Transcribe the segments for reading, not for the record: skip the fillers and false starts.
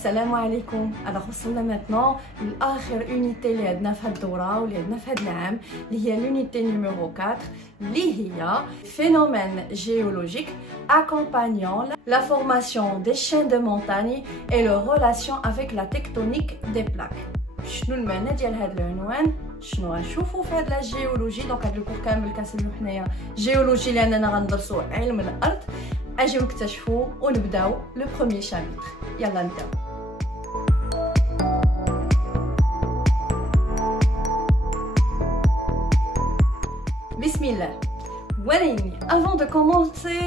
السلام عليكم. انا وصلنا ماتنون لاخر اونيتي اللي عندنا في هاد الدوره واللي عندنا في هاد العام، اللي هي لونيتي نيميرو 4 اللي هي phénomène géologique accompagnant la formation des chaînes de montagne et leur relation avec la tectonique des plaques. شنو المعنى ديال هذا العنوان؟ شنو غنشوفوا في هاد لا جيولوجي؟ دونك هاد الكور كامل كنسميو حنايا جيولوجي لاننا غندرسوا علم الارض. اجيو نكتشفوا ونبداو لو بروميير شابيتر. يلا نبداو. بسم الله. Avant de commencer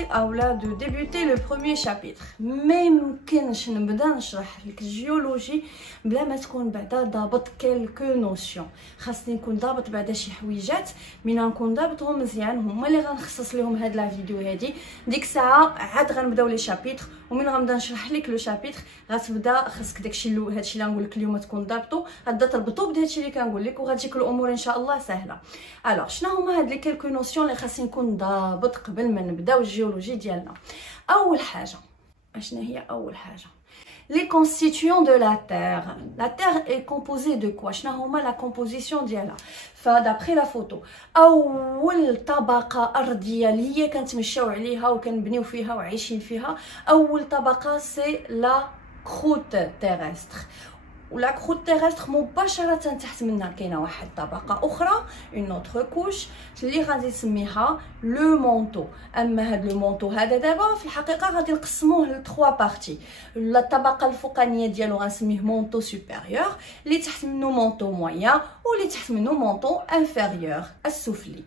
de débuter le premier chapitre, ميمكنش نبدا نشرح لك الجيولوجي بلا ما تكون بعدا ضابط كلكو نوسيون. خاصني نكون ضابط بعدا شي حويجات من غنكون ضابطهم مزيان، هما اللي غنخصص لهم هاد لا فيديو هادي. ديك الساعه عاد غنبداو لي شابيتر، ومن غنبدا نشرح لك لو شابيتر غتبدا خاصك داكشي هادشي اللي غنقول لك اليوم تكون ضابطو، غتبدا تربطو بداكشي اللي كنقول لك وغتجيك الامور ان شاء الله سهله. الوغ شنو هما هاد لي كلكو نوسيون اللي خاصني نكون ضابط قبل ما نبداو الجيولوجي ديالنا؟ اول حاجه اشنا هي اول حاجه les constituants de la terre. La terre est composée de quoi؟ شنو هما la composition ديالها؟ فدابخي لا فوتو اول طبقه ارضيه اللي هي كنتمشاو عليها وكنبنيو فيها وعايشين فيها، اول طبقه سي لا كروت تيرستر. ولا كروت تيرستر مباشره تحت منها كاينه واحد الطبقه اخرى اون اوتر كوش اللي غادي نسميها لو مونطو. اما هاد لو مونطو هذا دابا في الحقيقه غادي نقسموه ل 3 بارتي. الطبقه الفوقانيه ديالو غنسميه مونطو سوبيريور، اللي تحت منه مونطو مويان، واللي تحت منه مونطو انفيريور السفلي.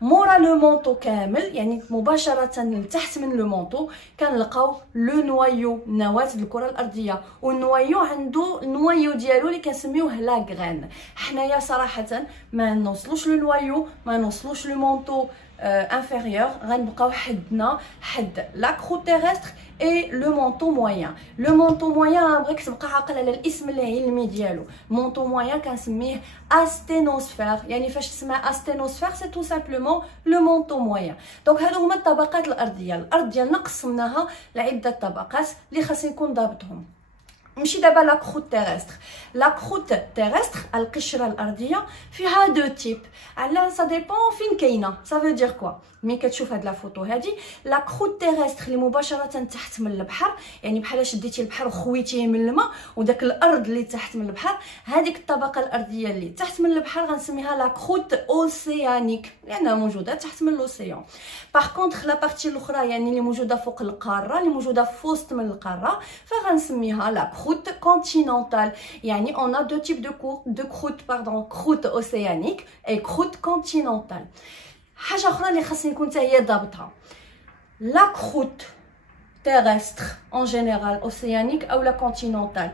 مورا لو مونطو كامل يعني مباشره لتحت من لو مونطو كنلقاو لو نوايو، النواه الكره الارضيه. والنوايو عنده النوايو ديالو اللي كنسميوه لا غرين. حنايا صراحه ما نوصلوش لو نوايو، ما نوصلوش لو مونطو inférieur. غنبقاو حدنا حد لا كروت تيرستر اي لو مونطو مويان. لو مونطو مويان بغيك تبقى عاقل على الاسم العلمي ديالو. مونطو مويان كنسميه استينوسفير. يعني فاش تسمع استينوسفير سي تو سامبلومون لو مونطو مويان. دونك هادو هما الطبقات الارضيه. الارض ديالنا قسمناها لعده طبقات اللي خاصني نكون ضابطهم. نمشي دابا لا كروت تيرستر. لا كروت تيرستر القشره الارضيه فيها دو تيب، على سا ديبون فين كاينه. سا فو دير كوا؟ ملي كتشوف هاد لا فوتو هادي لا كروت تيرستر اللي مباشره تحت من البحر، يعني بحال شديتي البحر وخويتيه من الماء، وداك الارض اللي تحت من البحر هذيك الطبقه الارضيه اللي تحت من البحر غنسميها لا كروت اوسيانيك لانها موجوده تحت من الاوسيان. باغ كونطخ لا بارتي الاخرى يعني اللي موجوده فوق القاره، اللي موجوده في وسط من القاره، فغنسميها لا كروت كونتينونتال. يعني اون ا دو تيب دو كروت كروت اوسيانيك اي كروت كونتينونتال. حاجه اخرى اللي خاصني نكون حتى هي ضابطها، لا كروت تيرستر en général océanique او لا كونتينونتال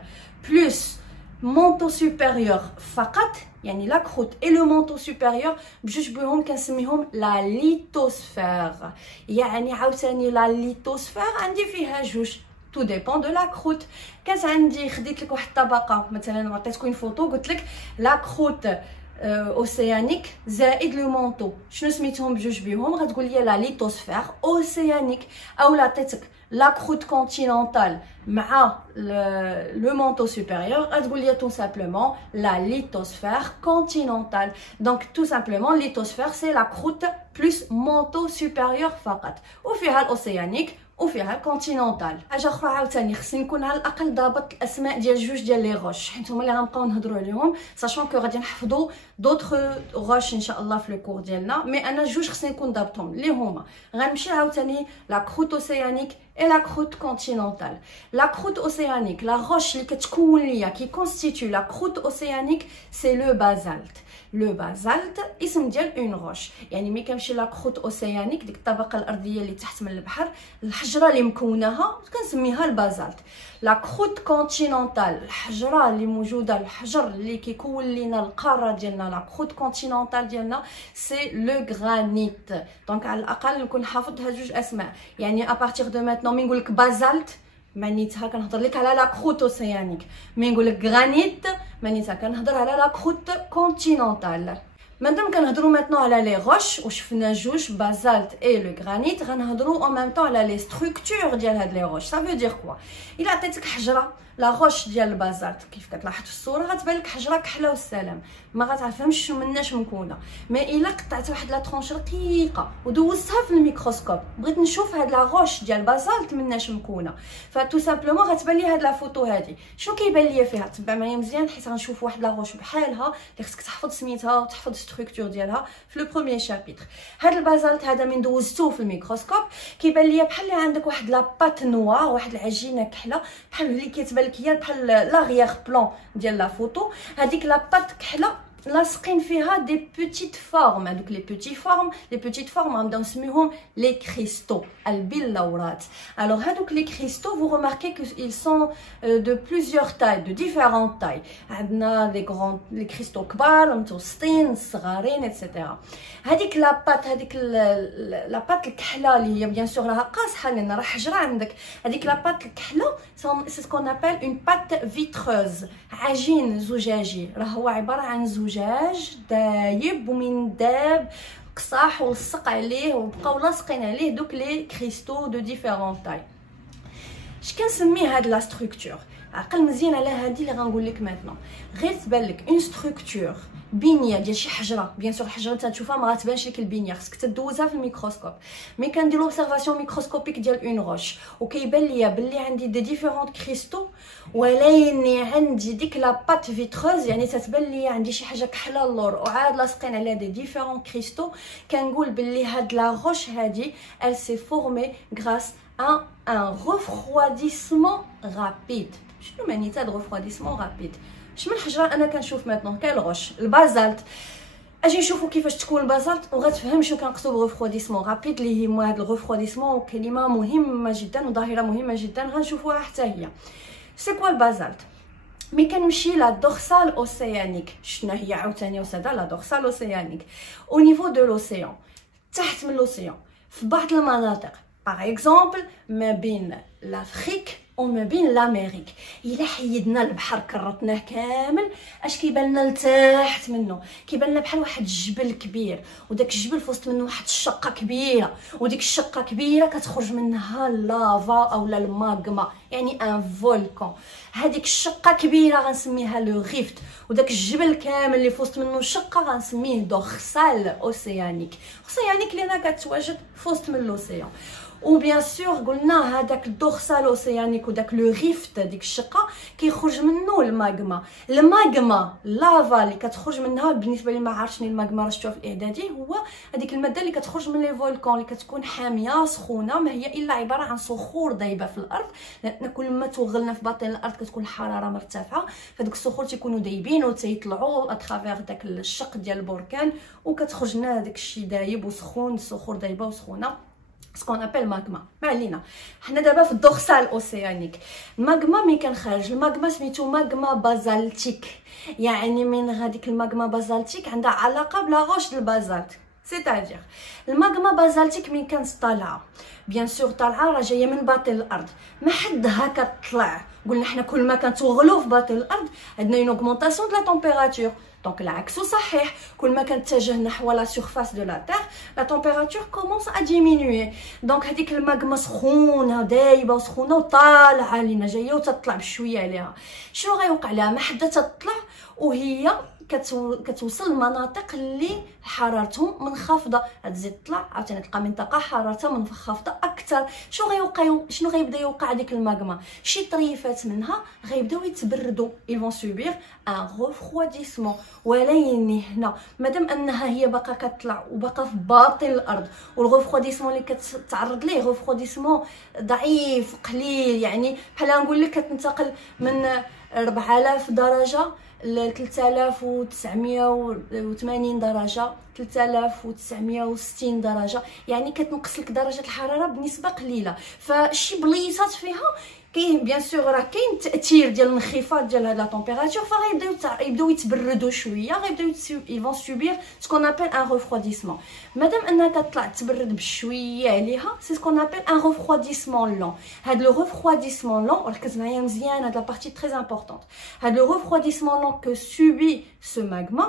بلس مونطو سوبيريور فقط، يعني لا كروت اي لو مونطو سوبيريور بجوج بهم كنسميهم لا ليتوسفير. يعني عاوتاني لا ليتوسفير عندي فيها جوج، تو ديبون دو لا كروت. كانت عندي خديت لك واحد الطبقه مثلا عطيتكم فوتو قلت لك لا كروت اوسيانيك زائد لو مونطو، شنو سميتهم بجوج بيهم؟ غتقول لي لا ليتوسفير اوسيانيك. او لا عطيتك لا كروت كونتينونتال مع لو مونطو سوبيريور غتقول لي تو سامبلومون لا ليتوسفير كونتينونتال. دونك تو سامبلومون ليتوسفير سي لا كروت بلس مونطو سوبيريور فقط، وفيها الاوسيانيك وفيها الكونتينونتال. حاجه اخرى عاوتاني خصني نكون على الاقل ضابط الاسماء ديال جوج ديال لي غوش، حيت هما اللي غنبقاو نهضروا عليهم، ساشون كو غادي نحفظوا دوطخ غوش ان شاء الله في لو كور ديالنا. مي انا جوج خصني نكون ضابطهم اللي هما غنمشي عاوتاني لا كروت اوسيانيك et la croûte continentale. La croûte océanique, la roche اللي كتكون ليا qui constitue la croûte océanique, c'est le basalte. لو بازالت اسم ديال اون روش. يعني ملي كنمشي لا كروت اوسيانيك ديك الطبقه الارضيه اللي تحت من البحر، الحجره اللي مكوناها كنسميها البازالت. لا كروت كونتينونتال الحجره اللي موجوده، الحجر اللي كيكون لينا القاره ديالنا لا كروت كونتينونتال ديالنا سي لو غرانيت. دونك على الاقل نكون حافظ هاد جوج اسماء. يعني ابارتيغ دو ماتنون ملي نقول لك بازالت معنيتها كنهضر لك على لا كروت اوسيانيك، ملي نقول لك غرانيت معنيتها كنهضر على لا كروت كونتينونتال. مادام كنهضروا ماتنو على لي غوش وشفنا جوج بازالت اي لو غرانيت، غنهضروا او ميم طون على لي ستركتور ديال هاد لي غوش. سا فو دير كوا؟ الا عطيتك حجره لا روش ديال البازالت كيف كتلاحظ في الصوره غتبان لك حجره كحله والسلام، ما غتعرفهمش مناش مكونه. ما الا قطعت واحد لا طرونش رقيقه ودوزتها في الميكروسكوب بغيت نشوف هاد لا روش ديال البازالت مناش مكونه، فتو سامبلومون غتبان لي هاد لا فوتو هادي. شنو كيبان ليا فيها؟ تبع معايا مزيان حيت غنشوف واحد لا روش بحالها اللي خصك تحفظ سميتها وتحفظ ستركتور ديالها في لو بروميير شابيتر. هاد البازالت هذا من دوزتوه في الميكروسكوب كيبان ليا بحال اللي عندك واحد لا بات نوار، واحد العجينه كحله بحال اللي كتبان لك هي بحال لاغيير بلان ديال لا فوتو. هذيك لا بات كحله لاصقين فيها دي بوتيت فورم، هذوك لي بوتيت فورم غنبداو نسميوهم لي كريستو البلورات. الوغ هذوك لي كريستو vous remarquez que ils sont de plusieurs tailles, de différentes tailles. عندنا لي كريستو كبار، متوسطين، الصغارين ايتترا. هذيك لاباط، هذيك لاباط الكحله اللي هي بيان سور راها قاصحه لان راه حجره عندك، هذيك لاباط الكحله سي سكون ابل اون بات فيتروز، عجين زجاجي، راه هو عباره عن زجاج دايب ومن داب قصاح ولصق عليه وبقاو لاصقين عليه دوك لي كريستو دو ديفيرون تاي. اش كنسمي هاد لا ستركتور؟ عقل مزيان على هادي اللي غنقول لك ماتنا. غير تبان لك اون ستركتور بنيه ديال شي حجره، بيان سور الحجره انت تشوفها ما غتبانش لك البنيه، خصك تدوزها في الميكروسكوب. مي كندير لوبسيرفاسيون ميكروسكوبيك ديال اون روش وكيبان ليا بلي عندي دي ديفيرون كريستو، ولاني عندي ديك لا بات فيتروز، يعني تتبان ليا عندي شي حاجه كحله اللور وعاد لاصقين عليها دي ديفيرون كريستو. كنقول بلي هاد لا روش هادي elle s'est formée grâce à un refroidissement rapide. شنو معنيتها هاد refroidissement rapide؟ اش من حجره انا كنشوف ماتنون كاين الغش البازالت، اجي نشوفوا كيفاش تكون البازالت وغتفهم شنو كنقصدوا بريفروديسمون رابيد اللي هو هذا الريفروديسمون كلمه مهمه جدا وظاهره مهمه جدا غنشوفوها حتى هي. سي كوا البازالت؟ مي كنمشي لا دورسال اوسيانيك. شنو هي عاوتاني وساده لا دورسال اوسيانيك؟ او نيفو دو لوسيان، تحت من لوسيان في بعض المناطق باغ اكزومبل ما بين لافريك وما بين لامريك. الا حيدنا البحر كرطناه كامل اش كيبان لنا لتحت منه؟ كيبان لنا بحال واحد الجبل كبير، وداك الجبل في وسط منه واحد الشقه كبيره، وديك الشقه كبيره كتخرج منها اللافا اولا الماغما، يعني ان فولكان. هذيك الشقه كبيره غنسميها لو ريفت، وداك الجبل كامل اللي في وسط منه شقه غنسميه دورسال اوسيانيك. اوسيانيك لان كتواجد في وسط من لوسيان. وبيان سور قلنا هذاك الدورسال اوسيانيك وداك لو ريفت ديك الشقه كيخرج منه الماغما. الماغما لافا اللي كتخرج منها، بالنسبه لي ما عرفتش الماغما راه شفتوها في الاعدادي، هو هذيك الماده اللي كتخرج من لي فولكان اللي كتكون حاميه سخونه، ما هي الا عباره عن صخور ضايبه في الارض، لان كل ما توغلنا في باطن الارض كتكون الحراره مرتفعه، فدوك الصخور تيكونوا دايبين وتيطلعوا اترافير داك الشق ديال البركان وكتخرج لنا داك الشيء دايب وسخون، صخور دايبه وسخونه، سكون ابل ماغما. ما علينا، حنا دابا في الدورسال اوسيانيك. الماغما ملي كنخرج الماغما سميتو ماغما بازالتيك، يعني من هذيك الماغما بازالتيك عندها علاقه بلا روش ديال البازالت. سيتادير الماغما بازالتيك ملي كانت طالعه، بيان سور طالعه راه جايه من باطن الارض، ما حدها كتطلع. قلنا حنا كل ما كنتوغلو في باطن الارض عندنا اون اوغمونطاسيون دو لا تمبيراتور، دونك العكس صحيح، كل ما كنتجه نحو لا سيرفاس دو لا تير لا تمبيراتور كومونس ا ديمينوي. دونك هذيك الماغما سخونه دايبه وسخونه وطالعه لينا جايه وتطلع بشويه عليها. شنو غيوقع لها؟ ما حدا تطلع وهي كتوصل لمناطق اللي حرارتهم منخفضه، تزيد تطلع عاوتاني تلقى منطقه حرارتها منخفضه اكثر. شنو غيبدا يوقع ديك الماغما؟ شي طريفات منها غيبداو يتبردوا، يفون سوبير ان ريفروديسمون. ولكن هنا مادام انها هي باقا كتطلع وباقا في باطن الارض، والريفروديسمون اللي كتعرض ليه ريفروديسمون ضعيف قليل، يعني بحال نقول لك كتنتقل من 4000 درجه ل 3980 درجه، 3960 درجه، يعني كتنقص لك درجه الحراره بنسبه قليله. فشي بليصات فيها كاين بيان سور راه كاين تاثير ديال الانخفاض ديال هاد لا تمبيراتور، فغيبداو يتبردوا شويه، غيبداو يفون سوبير سكون ابل ان ريفروديسمون. مادام انها كتطلع تبرد بشويه عليها سي سكون ابل ان ريفروديسمون لون. هاد لو ريفروديسمون لون ركز معايا مزيان، هاد لا بارتي تري امبورطونط. هاد لو ريفروديسمون لون que subit ce magma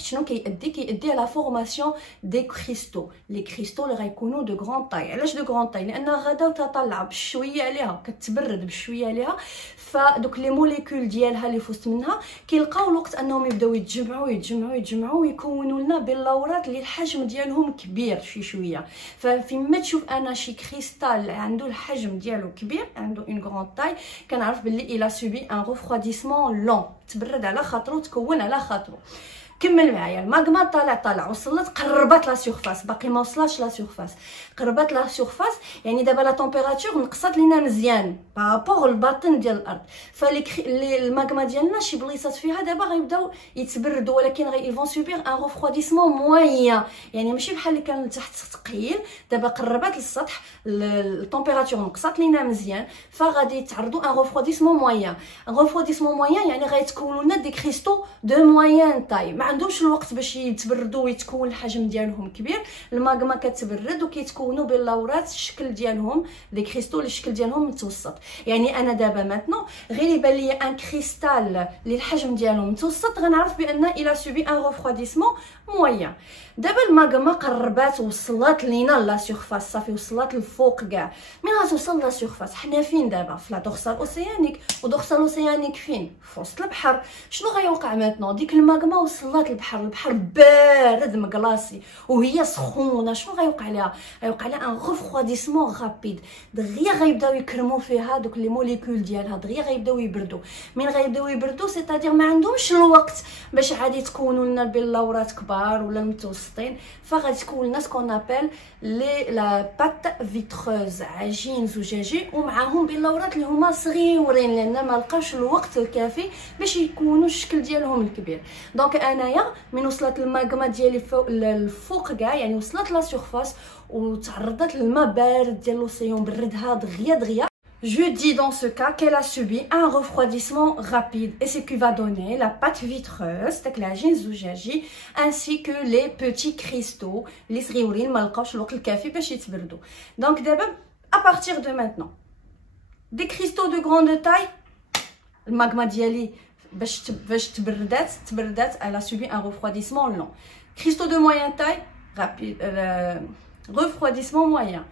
شنو كيؤدي لا فورماسيون دي كريستو. لي كريستو اللي غيكونوا دو غران تاي. علاش دو غران تاي؟ لان غدا وتطلع بشويه عليها، كتبرد بشويه عليها، فدوك لي موليكول ديالها اللي فوسط منها كيلقاو الوقت انهم يبداو يتجمعوا ويكونوا لنا بلورات اللي الحجم ديالهم كبير شويه. ففيما تشوف انا شي كريستال عنده الحجم ديالو كبير، عنده اون غران تاي، كنعرف باللي الى سوبي ان ريفروديسمون لون، تبرد على خاطرو، تكون على خاطرو. كمل معايا. الماغما طالع وصلت، قربت لا سيرفاس، باقي ما وصلاتش لا سيرفاس، قربت لا سيرفاس، يعني دابا لا تمبيراتور نقصات لينا مزيان بارابور الباطن ديال الارض. الماغما ديالنا شي بليصات فيها دابا غيبداو يتبردوا، ولكن يفون سوبير ان ريفروديسمون موين، يعني ماشي بحال اللي كان تحت ثقيل، دابا قربت للسطح، التمبيراتور نقصات لينا مزيان، فغادي يتعرضوا ان ريفروديسمون موين. ريفروديسمون موين يعني غيتكونوا لنا دي كريستو دو موين تاي، ما عندهمش الوقت باش يتبردوا ويتكون الحجم ديالهم كبير. الماغما كتبرد وكيتكونوا بلورات الشكل ديالهم، لي كريستو الشكل ديالهم متوسط. يعني انا دابا ماتنو غير يبان لي ان كريستال اللي الحجم ديالو متوسط، غنعرف بان الى سوبي ان ريفروديسمون موين. دابا الماغما قربات وصلت لينا لا سيرفاس، صافي وصلت للفوق كاع. مين غتوصل لا سيرفاس؟ حنا فين دابا؟ في لا دورسال اوسيانيك، ودورسال اوسيانيك فين؟ في وسط البحر. شنو غيوقع ماتنو؟ ديك الماغما وصلت للبحر، البحر بارد مكلاصي وهي سخونه، شنو غيوقع لها؟ غيوقع لها ان ريفروديسمون رابيد، دغيا غيبداو يكرموا فيها دوك لي موليكول ديالها، دغيا غيبداو يبردوا. من غيبداو يبردوا سيتادير ما عندهمش الوقت باش عادي تكونوا لنا البلورات كبار ولا متوسطين، فغادي تكون لنا سكون ابل لي لا بات فيتروز، عجين زجاجي ومعاهم بلورات اللي هما صغيورين، لان ما لقاوش الوقت الكافي باش يكونوا الشكل ديالهم الكبير. دونك انايا من وصلت الماغما ديالي الفوق كاع، يعني وصلت لا سيرفاس وتعرضت للماء بارد ديال لوسيون، بردها دغيا. Je dis dans ce cas qu'elle a subi un refroidissement rapide, et ce qui va donner la pâte vitreuse, la زجاجي, ainsi que les petits cristaux, les صغيورين ما لقاوش الوقت الكافي باش يتبردوا. Donc d'abord, à partir de maintenant, des cristaux de grande taille, الماغما ديالي باش تبردات, elle a subi un refroidissement lent. Cristaux de moyenne taille, rapide, refroidissement moyen.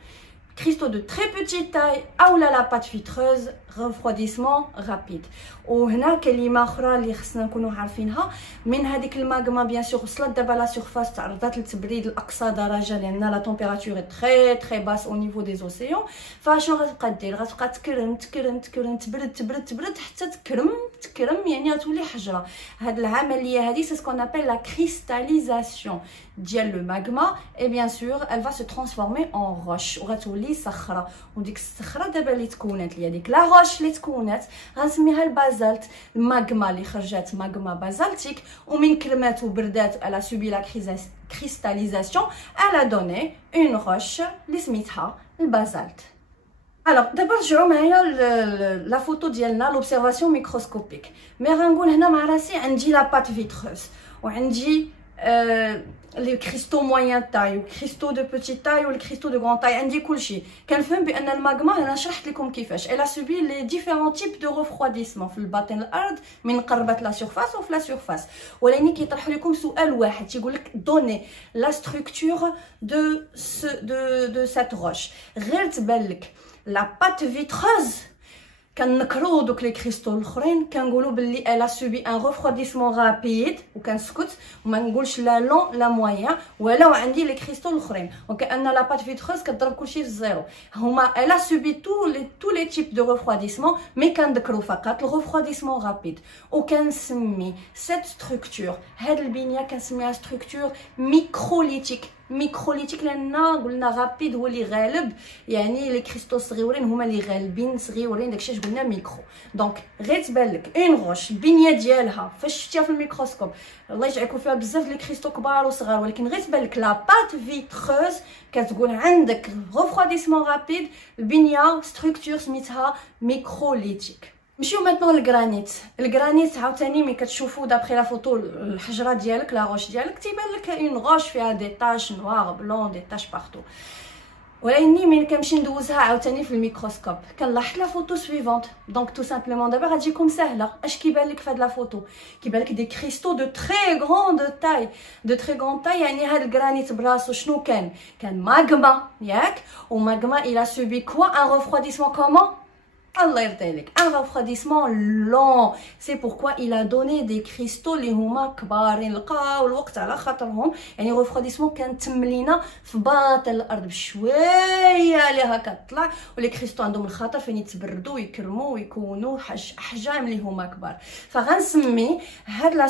Cristaux de très petite taille, ou la pâte vitreuse, refroidissement rapide. وهنا كلمه اخرى اللي خصنا نكونوا عارفينها، من هذيك الماغما بيان سور وصلت دابا لا سيرفاس، تعرضت للتبريد لاقصى درجه، لان لا تمبيراتور تري باس او نيفو دي اوسيون. فاشنو غتبقى دير؟ غتبقى تكرم تبرد حتى تكرم، يعني غتولي حجره. هاد العمليه هذه سي سكون ابل لا كريستاليزاسيون ديال لو ماغما، اي بيان سور elle va se transformer en roche وغتولي صخره. وديك الصخره دابا اللي تكونت ليا، ديك لا روش اللي تكونت، غنسميها البازالت. الماغما اللي خرجت ماغما بازالتيك، ومن كرمات وبردات على سوبي لا كريستاليزاسيون elle a donné une roche اللي سميتها البازالت. Alors دابا رجعوا معايا لا فوتو ديالنا لوبسيرفاسيون ميكروسكوبيك. مي غنقول هنا مع راسي عندي لا بات فيتروز، وعندي لي كريستو موين تاي وكريستو دو بوتيت تاي والكريستو دو غران تاي، عندي كلشي. كنفهم بان الماغما هنا شرحت لكم كيفاش الا سوبي لي ديفيرون تيب دو ريفروديسمون في الباطن الارض من قربت لا سيرفاس وفي لا سيرفاس. ولكن كيطرح لكم سؤال واحد، تيقول لك دوني لا ستركتور دو سات روش. غير تبان لك لا بات فيتروز كنكرو دوك لي كريستو الاخرين، كنقولوا باللي الا سوبي ان ريفروديسمون رابيد، وكنسكت وما نقولش لا لون لا موين، ولو عندي لي كريستو الاخرين، وكان لا بات فيتروز كضرب كلشي في الزيرو. هما الا سوبي تو لي تيب دو ريفروديسمون، مي كنذكروا فقط الريفروديسمون رابيد. وكنسمي سيت ستركتور، هاد البنيه كنسميها ستركتور ميكروليتيك. ميكروليتيك لان قلنا رابيد هو اللي غالب، يعني لي كريستو صغيورين هما اللي غالبين صغيورين، داكشي اش قلنا ميكرو. دونك غير تبان لك اون روش البنيه ديالها فاش شفتيها في الميكروسكوب، الله يجعلكم فيها بزاف لي كريستو كبار وصغار، ولكن غير تبان لك لا بات فيتروز كتقول عندك ريفروديسمون رابيد، البنيه ستركتور سميتها ميكروليتيك. نمشيو ماتنو للغرانيت. الغرانيت عاوتاني ملي كتشوفوا دابخي لا فوتو الحجره ديالك لا روش ديالك، تيبان لك اون روش فيها دي تاش نوار بلون، دي تاش بارتو. ولاني ملي كنمشي ندوزها عاوتاني في الميكروسكوب كنلاحظ لا فوتو سويفونت. دونك تو سامبلومون دابا غتجيكم سهله. اش كيبان لك في هاد لا فوتو؟ كيبان لك دي كريستو دو تري غروند تاي، يعني هاد الجرانيت براسو شنو كان ماغما ياك. وماغما الى سوبي كوا ان ريفروديسمون كومون الله يرضي عليك un refroidissement long. c'est pourquoi il a donné des cristaux اللي هما كبارين لقاو الوقت على خاطرهم. يعني refroidissement كان تم لينا في باطن الارض بشويه اللي هكا طلع، ولي كريستو عندهم الخطر فين يتبردوا ويكرموا ويكونوا احجام اللي هما كبار. فغنسمي هاد لا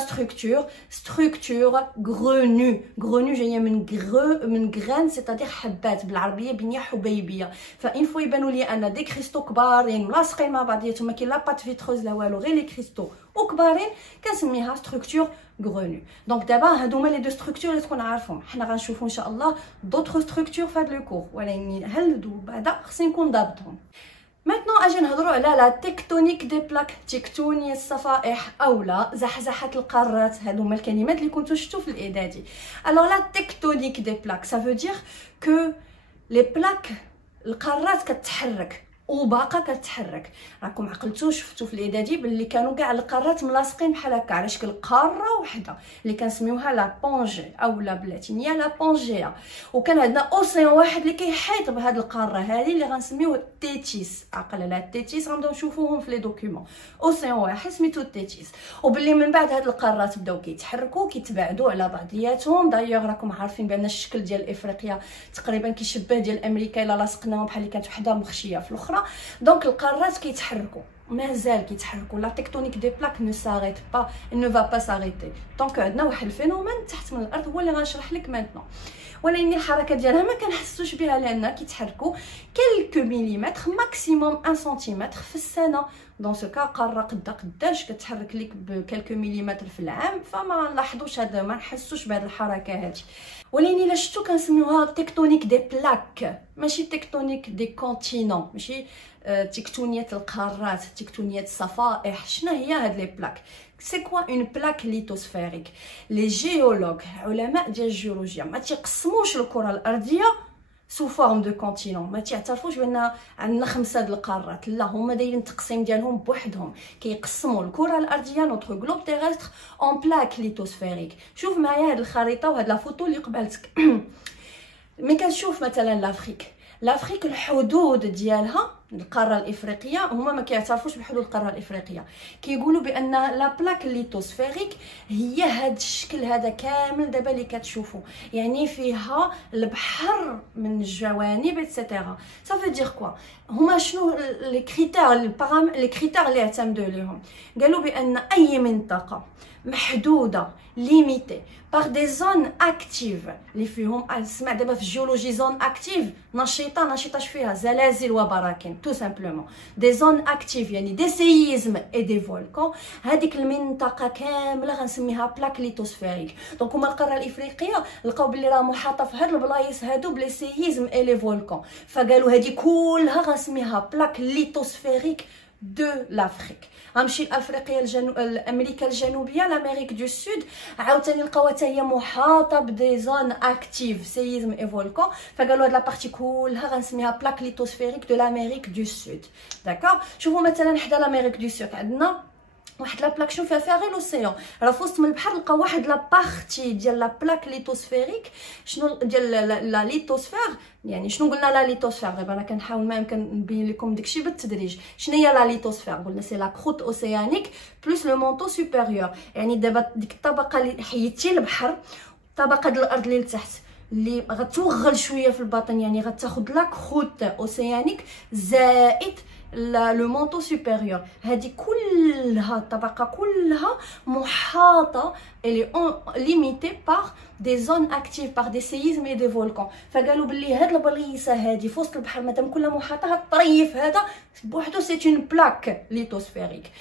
ستركتور غرونو جايه من غران سيتادير حبات بالعربيه بنيه حبيبيه. فان فوا يبانوا لي ان دي كريستو كبارين لاصقين مع بعضياتهم، ما كاين لا بات فيتروز لا والو، غير لي كريستو وكبارين، كنسميها ستركتور غرونو. دونك دابا هادو هما لي دو ستركتور اللي تكون عارفهم. حنا غنشوفوا ان شاء الله دوطخ ستركتور في هاد لو كور، ولكن هل بعدا خصني نكون ضابطهم. maintenant اجي نهضروا على لا تكتونيك دي بلاك، تكتونيه الصفائح اولا زحزحه القارات. هادو هما الكلمات اللي كنتو شفتوا في الاعدادي. alors لا تكتونيك دي بلاك ça veut dire que les plaques القارات كتحرك وباقا كتحرك. راكم عقلتوا شفتوا في الاعدادي باللي كانوا كاع القارات ملاصقين بحال هكا على شكل قاره وحده اللي كنسميوها لا بونجي اولا باللاتينيه لا بونجيا. وكان عندنا اوسيان واحد اللي كيحيط بهاد القاره هذه اللي غنسميوه تيتيس. عقل لا تيتيس غنبداو نشوفوهم في لي دوكيومون. اوسيان واحد سميتو تيتيس. وباللي من بعد هاد القارات بداو كيتحركوا كيتباعدوا على بعضياتهم. دايوغ راكم عارفين بان الشكل ديال افريقيا تقريبا كيشبه ديال امريكا الا لاصقناهم بحال اللي كانت وحده مخشيه في الاخرى. دونك القارات كيتحركوا مازال كيتحركوا. لا تكتونيك دي بلاك نو ساريت با نو فا با ساريتي. دونك عندنا واحد الفينومين تحت من الارض هو اللي غنشرح لك مانتنون، ولكن الحركه ديالها ما كنحسوش بها لان كيتحركوا كلكو مليمتر ماكسيموم 1 سنتيمتر في السنه. دون سو كا قاره قداش كتحرك لك بكلكو مليمتر في العام، فما نلاحظوش هذا، ما نحسوش بهذه الحركه هذه. ولكن الا شفتو كنسميوها تكتونيك دي بلاك، ماشي تكتونيك دي كونتينون، ماشي تكتونيه القارات، تكتونيه الصفائح. شنو هي هاد لي بلاك؟ سي كوا اون بلاك ليتوسفيريك. لي جيولوج علماء ديال الجيولوجيا ما تيقسموش الكره الارضيه سو فورم دو كونتينون، ما تعترفوش بان عندنا 5 د القارات، لا هما دايرين التقسيم ديالهم بوحدهم. كيقسموا الكره الارضيه نوتر جلوب تيرستر اون بلاك ليتوسفيريك. شوف معايا هاد الخريطه وهاد لا فوتو اللي قبالتك. ملي كنشوف مثلا لافريك الحدود ديالها القاره الافريقيه هما ما كيعترفوش بحدود القاره الافريقيه. كيقولوا بان لا بلاك ليتوسفيريك هي هاد الشكل هذا كامل دابا اللي كتشوفوا، يعني فيها البحر من الجوانب ايتترا. صافي دير كوا هما شنو لي كريتير لي كريتير اللي اعتمدوا عليهم؟ قالوا بان اي منطقه محدوده ليميتي باغ دي زون اكتيف اللي فيهم اسمع دابا في الجيولوجي زون اكتيف نشيطه فيها زلازل وبراكين تو سامبلومون دي زون اكتيف يعني دي سيزم اي دي فولكان. هذيك المنطقه كامله غنسميها بلاك ليتوسفيريك. دونك هما القاره الافريقيه لقاو بلي راه محاطه في هاد البلايص هادو بلي سيزم اي لي فولكان، فقالوا هذه كلها غنسميها بلاك ليتوسفيريك دو لافريك. غنمشي لافريقيا امريكا الجنوبيه لامريك دو سود، عاوتاني لقاوها حتى هي محاطه بدي زون اكتيف سيزم اي فولكان، فقالوا هاد لا بارتي كلها غنسميها بلاك ليتوسفيريك دو لامريك دو سود. داكوغ شوفوا مثلا حدا لامريك دو سود عندنا واحد لا بلاك شنو فيها غير لوسيون، راه في وسط من البحر لقاو واحد لا بارتي ديال لا بلاك ليتوسفيريك. شنو ديال لا ليتوسفير؟ يعني شنو قلنا لا ليتوسفير؟ دابا انا كنحاول ما يمكن نبين لكم داكشي بالتدريج. شنو هي لا ليتوسفير؟ قلنا سي لا كروت اوسيانيك بلس لو مونطو سوبيريور، يعني دابا ديك الطبقه اللي حيدتي البحر، الطبقه ديال الارض اللي لتحت اللي غتوغل شويه في الباطن، يعني غتاخذ لا كروت اوسيانيك زائد لو مونطو سوبيريور. هذه كلها الطبقه كلها محاطه الي ليميتي باغ دي زون اكتيف باغ دي سيزم اي دي فولكان. فقالوا باللي هاد البليصه هذه في وسط البحر مادام كلها محاطه، هاد الطريف هذا بوحدو سي اون بلاك ليتوسفيريك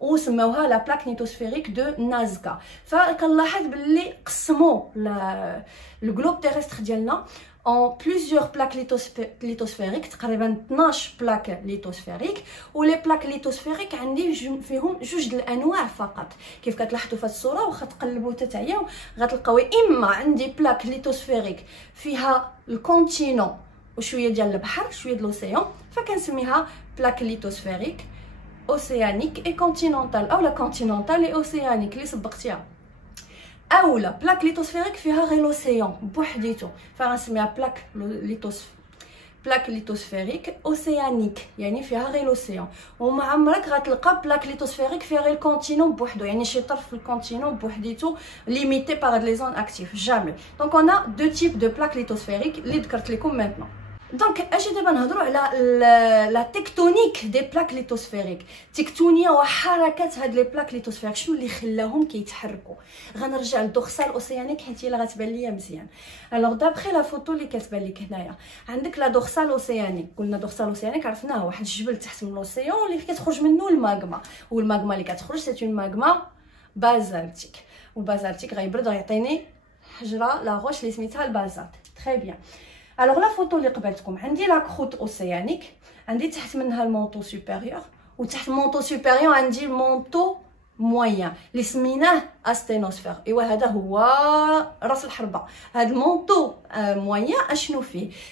وسموها لا بلاك ليتوسفيريك دو نازكا. فكنلاحظ باللي قسموا الجلوب تيرستر ديالنا en plusieurs plaques lithosphériques تقريبا 12 بلاك ليتوسفيريك. ولي بلاك ليتوسفيريك عندي فيهم جوج د الانواع فقط. كيف كتلاحظوا في الصوره واخا تقلبوا تتعياو غتلقاو اما عندي بلاك ليتوسفيريك فيها الكونتينون وشويه ديال البحر شويه د لوسيون، فكنسميها بلاك ليتوسفيريك اوسيانيك اي كونتينونتال، اولا كونتينونتال اي اوسيانيك اللي سبقتيها، اولا بلاك ليتوسفيريك فيها غير لوسيون بوحديتو فغنسميها بلاك ليتوسفيريك اوسيانيك يعني فيها غير لوسيون. وما عمرك غتلقى بلاك ليتوسفيريك فيها غير الكونتينون بوحدو، يعني شي طرف في الكونتينون بوحديتو ليميتي باغ لي زون اكتيف جامي. دونك اون ا دو تيب دو بلاك ليتوسفيريك اللي ذكرت لكم مينطون. دونك اجي دابا نهضروا على لا تكتونيك دي بلاك ليتوسفيريك، تكتونيه وحركات هاد لي بلاك ليتوسفيريك شنو اللي خلاهم كيتحركوا. غنرجع للدوغسال اوسيانيك حيت هي اللي غتبان ليا مزيان. الوغ دابخي لا فوتو اللي كتبان لك هنايا عندك لا دوغسال اوسيانيك، قلنا دوغسال اوسيانيك عرفناه واحد الجبل تحت من لوسيون اللي كتخرج منه الماغما، والماغما اللي كتخرج سي اون ماغما بازالتيك، والبازالتيك غيبرد غيعطيني حجره لا روش اللي سميتها البازالت. تري بيان. الوغ لا فوتو اللي قبلتكم عندي لا كروت اوسيانيك، عندي تحت منها المونطو سوبيريور، وتحت المونطو سوبيريور عندي المونطو موين اللي سميناه استينوسفير. ايوا هذا هو راس الحربه. هذا المونطو موين اشنو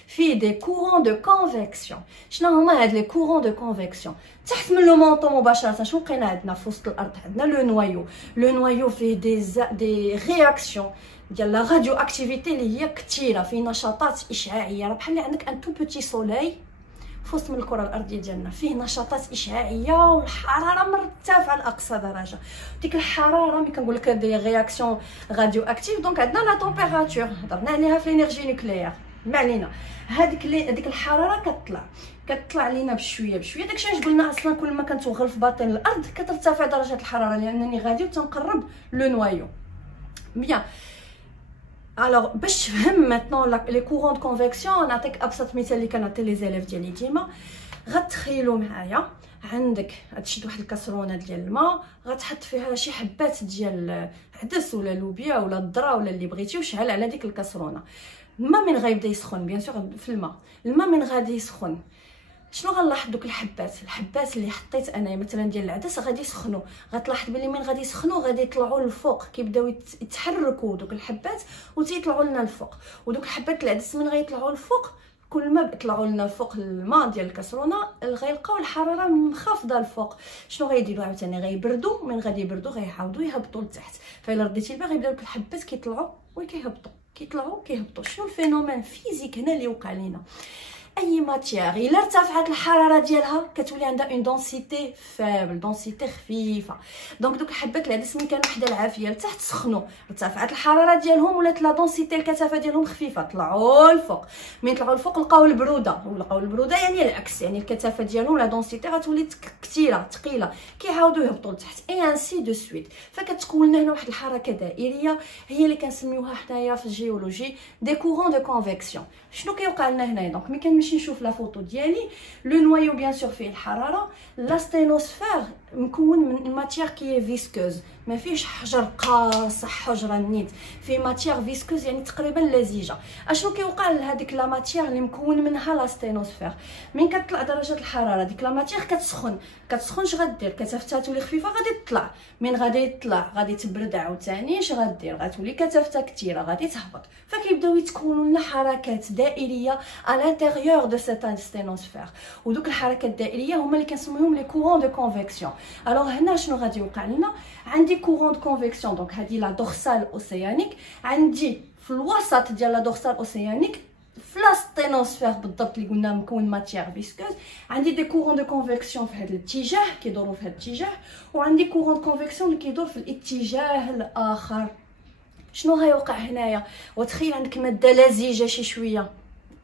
فيه دي كورون دو كونفيكسيون. شنو هما هاد لي كورون دو كونفيكسيون؟ تحت من لو مونطو مباشره شنو لقينا عندنا في وسط الارض؟ عندنا لو نوايو فيه دي رياكسيون ديال لا راديو اكتيفيتي اللي هي كثيره، فيه نشاطات اشعاعيه، راه بحال اللي عندك ان تو بوتي سولاي في وسط من الكره الارضيه ديالنا، فيه نشاطات اشعاعيه والحراره مرتفعه لاقصى درجه. ديك الحراره ملي كنقول لك دي رياكسيون راديو اكتيف، دونك عندنا لا تمبيراتور هضرنا عليها في الانرجي نوكليير، ما علينا. هذيك الحراره كتطلع لينا بشويه داكشي علاش قلنا اصلا كل ما كنتوغل في باطن الارض كترتفع درجه الحراره، لانني غادي وتنقرب لو نوايو. بيان. الوغ باش تفهم ماتنون لي كورون دو كونفيكسيون، نعطيك ابسط مثال اللي كنعطي لي زيليف ديالي ديما. غتخيلوا معايا عندك غتشد واحد الكاسرونه ديال الماء، غتحط فيها شي حبات ديال عدس ولا لوبيا ولا الذره ولا اللي بغيتي، وشعل على ديك الكاسرونه. الماء من غيبدا يسخن بيان سور في الماء من غادي يسخن، شنو غنلاحظ؟ دوك الحبات اللي حطيت انايا مثلا ديال العدس غادي يسخنوا، غتلاحظ بلي من غادي يسخنوا غادي يطلعوا للفوق، كيبداو يتحركوا دوك الحبات وتيطلعوا لنا الفوق. ودوك الحبات العدس من غيطلعوا الفوق كل ما طلعوا لنا فوق الماء ديال الكاسرونه غيلقاو الحراره منخفضه الفوق. شنو غيديروا عاوتاني؟ غيبردوا، من غادي يبردوا غيعاودوا يهبطوا لتحت. فالا رديتي البال غيبداو دوك الحبات كيطلعوا وكيهبطوا. شنو الفينومين فيزيك هنا اللي وقع لينا؟ اي ماتيير الا ارتفعت الحراره ديالها كتولي عندها اون دونسيتي فابل، دونسيتي خفيفه. دونك دوك الحبات العدس ملي كانوا حدا العافيه لتحت سخنوا، ارتفعت الحراره ديالهم ولات لا دونسيتي الكثافه ديالهم خفيفه، طلعوا الفوق. من طلعوا الفوق لقاو البروده يعني العكس، يعني الكثافه ديالهم لا دونسيتي غتولي كثيره ثقيله، كيعاودوا يهبطوا لتحت اي انسي دو سويت. فكتكون لنا هنا واحد الحركه دائريه هي اللي كنسميوها حنايا في الجيولوجي دي كورون دو كونفيكسيون. شنو كيوقع لنا هنايا؟ دونك ملي كنمشي نشوف لا فوتو ديالي، لو نوايو بيان سور فيه الحراره، لا ستينوسفير مكون من ماتيير كي فيسكوز، ما فيهش حجر قاصح حجره نيت، فيه ماتيير فيسكوز يعني تقريبا لزيجه. اشنو كيوقع لهذيك لا ماتيير اللي مكون منها لا ستينوسفير؟ من كتطلع درجه الحراره ديك لا ماتيير كتسخن اش غدير؟ كثافتها تولي خفيفه غادي تطلع، من غادي تطلع غادي تبرد عاوتاني، اش غدير؟ غتولي كثافتها كثيره غادي تهبط. فكيبداو يتكونوا لنا حركات دائريه على الانتيريور دو سيت ستينوسفير، ودوك الحركات الدائريه هما اللي كنسميهم لي كورون دو كونفيكسيون. الوغ هنا شنو غادي يوقع لنا؟ عندي كورون دو كونفيكسيون، دونك هذه لا دورسال اوسيانيك، عندي في الوسط ديال لا دورسال اوسيانيك في لا ستينوسفير بالضبط اللي قلنا مكون ماتيير فيسكوز، عندي دي كورون دو كونفيكسيون في هذا الاتجاه كيدوروا في هذا الاتجاه، وعندي كورون دو كونفيكسيون اللي كيدور في الاتجاه الاخر. شنو غيوقع هنايا؟ وتخيل عندك ماده لزجه شي شويه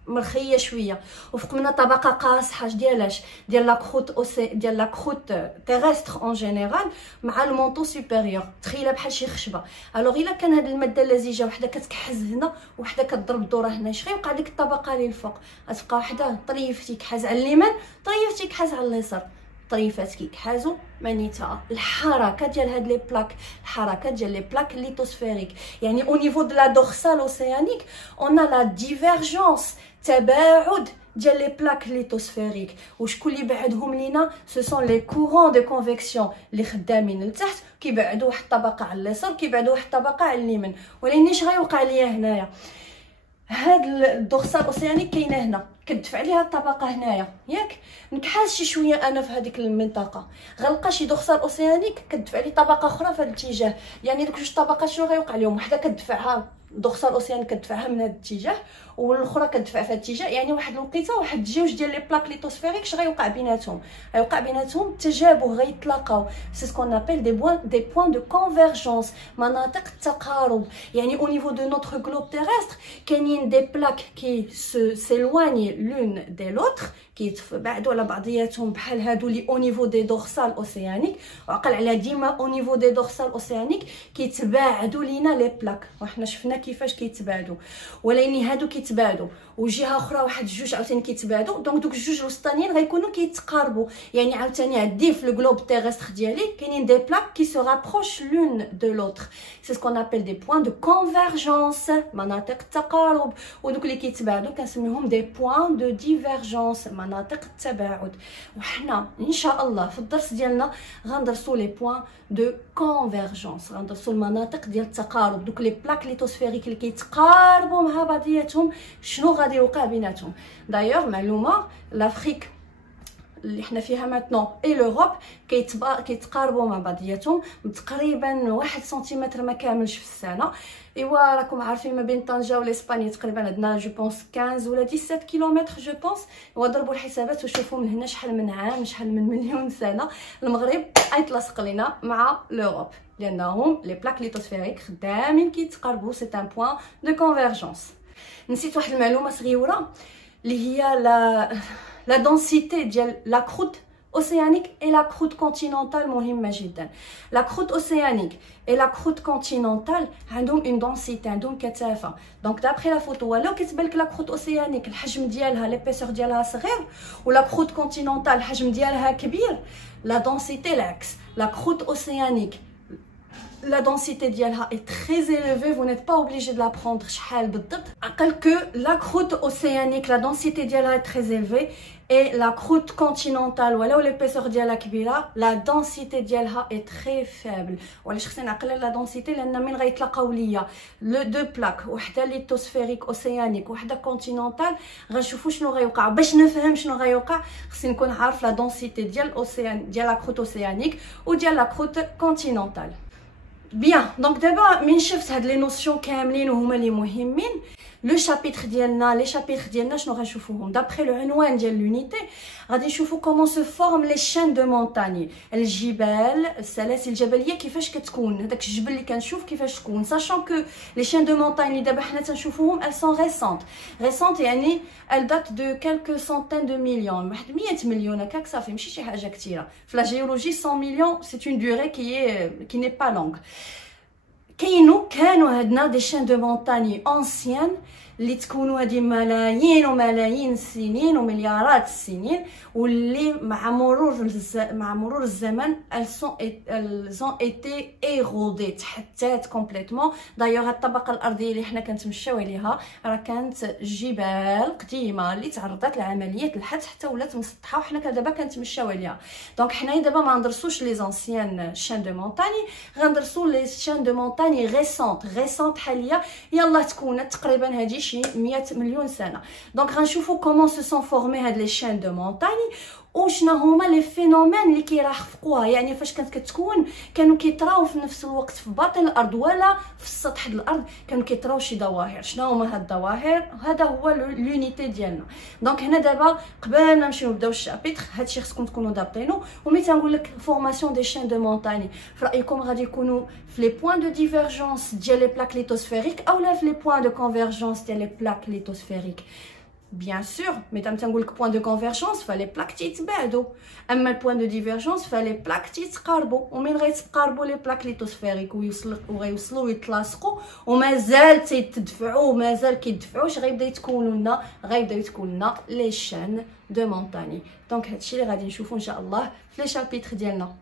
مرخيه شويه، وفوق منها طبقه قاصحه ديالاش ديال لا كروت تيرستر اون جينيرال مع المونطو سوبيريور، تخيلها بحال شي خشبه. الوغ الا كان هاد الماده اللزجه وحده كتكحز هنا وحده كضرب الدوره هنا، اش غيوقع ديك الطبقه اللي الفوق؟ غتبقى وحده طريفتي كحاز على اليمين، طريفتي كحاز على اليسار، طريفات كيكحازوا معناتها الحركه ديال هاد لي بلاك، الحركه ديال لي بلاك ليتوسفيريك. يعني او نيفو دو لا دورسال اوسيانيك اون لا ديفيرجونس، تباعد ديال لي بلاك ليتوسفيريك. وشكون اللي بعدهم لينا؟ سو سون لي كورون دو كونفيكسيون اللي خدامين لتحت، كيبعدوا واحد الطبقه على اليسار، كيبعدوا واحد الطبقه على اليمين. ولكن اش غيوقع ليا هنايا؟ هاد الدورسال اوسيانيك كاينه هنا، كتدفع عليها الطبقه هنايا ياك، نكحل شي شويه انا في هذيك المنطقه، غنلقى شي دورسال اوسيانيك كتدفع لي طبقه اخرى في هذا الاتجاه. يعني دوك جوج طبقات شنو غيوقع لهم؟ وحده كتدفعها دورسال اوسيانيك كتدفعها من هذا الاتجاه، والاخرى كتدفع في هذا الاتجاه. يعني واحد الوقيته واحد جوج ديال لي بلاك ليتوسفيريك اش غيوقع بيناتهم؟ غيوقع بيناتهم تجابه، غيتلاقاو. سي سكون ابل دي بوين دو كونفيرجونس، مناطق التقارب. يعني او نيفو دو نوتر جلوب تيرستر كاينين دي بلاك كي سيلواني لون دي لوتر، كيتبعدوا على بعضياتهم بحال هادو لي او نيفو دي دورسال اوسيانيك. وعقل على ديما او نيفو دي دورسال اوسيانيك كيتباعدوا لينا لي بلاك، وحنا شفنا كيفاش كيتباعدوا. ولكن هادو كيتباعدوا وجهه اخرى واحد جوج عاوتاني كيتباعدوا، دونك دوك الجوج الوسطانيين غيكونوا كيتقاربوا. يعني عاوتاني عندي في الجلوب تيرستر ديالي كاينين دي بلاك كي سو رابروش لون دو لوتر، سي سكون ابل دي بوين دو كونفيرجونس، مناطق التقارب. ودوك اللي كيتباعدوا كنسميوهم دي بوين دو ديفيرجونس، مناطق التباعد. وحنا ان شاء الله في الدرس ديالنا غندرسوا لي بوين دو كونفيرجونس، غندرسوا المناطق ديال التقارب، دوك لي بلاك ليتوسفيريك اللي كيتقاربوا مع بعضياتهم شنو غادي يوقع بيناتهم. دايوغ معلومه، لافريك اللي حنا فيها ماتنون اي لوروب كيتقاربوا مع بعضياتهم تقريبا 1 سنتيمتر ما كاملش في السنه. ايوا راكم عارفين ما بين طنجه والاسبانيا تقريبا عندنا جو بونس 15 ولا 17 كيلومتر جو بونس. ايوا ضربوا الحسابات وشوفوا من هنا شحال من عام شحال من مليون سنه المغرب غيتلاصق لينا مع لوروب، لانهم لي بلاك ليتوسفيريك خدامين كيتقاربوا. سي ان بوين دو كونفيرجونس. نسيت واحد المعلومه صغيره اللي هي لا densité ديال لا كروت اوسيانيك اي لا كروت كونتينونتال مهمه جدا. لا كروت اوسيانيك اي لا كروت كونتينونتال عندهم اون دونسيتي، عندهم كثافه. دونك دابري لا فوتو ولو كتبان لك لا كروت اوسيانيك الحجم ديالها ليبيسور ديالها صغير ولا كروت كونتينونتال الحجم ديالها كبير، لا دونسيتي العكس. لا كروت اوسيانيك la densité d'Yalha est très élevée, vous n'êtes pas obligé de la prendre شحال بالضبط. أقل que la croûte océanique, la densité d'Yalha est très élevée et la croûte continentale ولو l'épaisseur ديالها كبيرة la densité ديالها est très faible. وعلاش خصني نعقل la densité؟ لأن من غيتلاقاو ليا لو دو بلاك، وحده ليتوسفيريك اوسيانيك وحده كونتينونتال، غنشوفوا شنو غيوقع. باش نفهم شنو غيوقع خصني نكون عارف la densité ديال الاوسيان ديال la croûte océanique وديال la croûte continentale. بيان دونك دابا من شفت هاد لي نوسيون كاملين وهما لي مهمين، لو شابيتر ديالنا لي شابيتر ديالنا شنو غنشوفوهم؟ دابري العنوان ديال لونيتي غادي نشوفوا كومون سو فورم لي شين دو مونتاني، الجبال السلاسل الجبليه كيفاش كتكون، هذاك الجبل اللي كنشوف كيفاش تكون. ساشون كو لي شين دو مونتاني اللي دابا حنا تنشوفوهم ال سون ريسونت يعني ال دات دو كالكو سونتين دو مليون، واحد 100 مليون هكاك صافي، ماشي شي حاجه كثيره. في لا جيولوجي 100 مليون سي اون دوري كي ني با لونغ. كانوا هادنا دي شين دو مونتاني انسيان اللي تكونوا هادي ملايين وملايين السنين ومليارات السنين، واللي مع مرور الزمن elles ont été érodées، تحتات كومبليتمون. دايوغ هاد الطبقه الارضيه اللي حنا كنتمشاو عليها راه كانت جبال قديمه اللي تعرضت لعمليه الحت حتى ولات مسطحه، وحنا دابا كنتمشاو عليها. دونك حنايا دابا ما ندرسوش لي زانسيان شين دو مونتاني، غندرسو لي شين دو مونتاني ريسونت حاليا يلا تكونت تقريبا هادي شي 100 مليون سنه. دونك غنشوفوا كومون سو سون فورمي هاد لي شين دو مونتاني وشنا هما لي فينومين اللي كيرافقوها. يعني فاش كانت كتكون كانوا كيطراو في نفس الوقت في باطن الارض ولا في السطح ديال الارض، كانوا كيطراو شي ظواهر. شنو هما هاد الظواهر؟ هذا هو لونيتي ديالنا. دونك هنا دابا قبل ما نمشيو نبداو الشابيتر هادشي خصكم تكونوا ضابطينو. وملي تنقول لك فورماسيون دي شين دو مونتاني، في رايكم غادي يكونوا في لي بوين دو ديفيرجونس ديال لي بلاك ليتوسفيريك اولا في لي بوين دو كونفيرجونس ديال لي بلاك ليتوسفيريك؟ Bien sûr, mais tam تنقول لك point de convergence فلي بلاك تيتباعدوا، اما البوين دو ديفيرجونس فلي بلاك تيتقاربوا. ومن غيتقاربوا لي بلاك ليتوسفيريك وغيوصلوا يتلاصقوا ومازال تيتدفعوا ومازال كيدفعوا، غيبدا يتكونوا لنا لي شين دو مونتاني. دونك هادشي اللي غادي نشوفوا ان شاء الله في لي شابيتر ديالنا.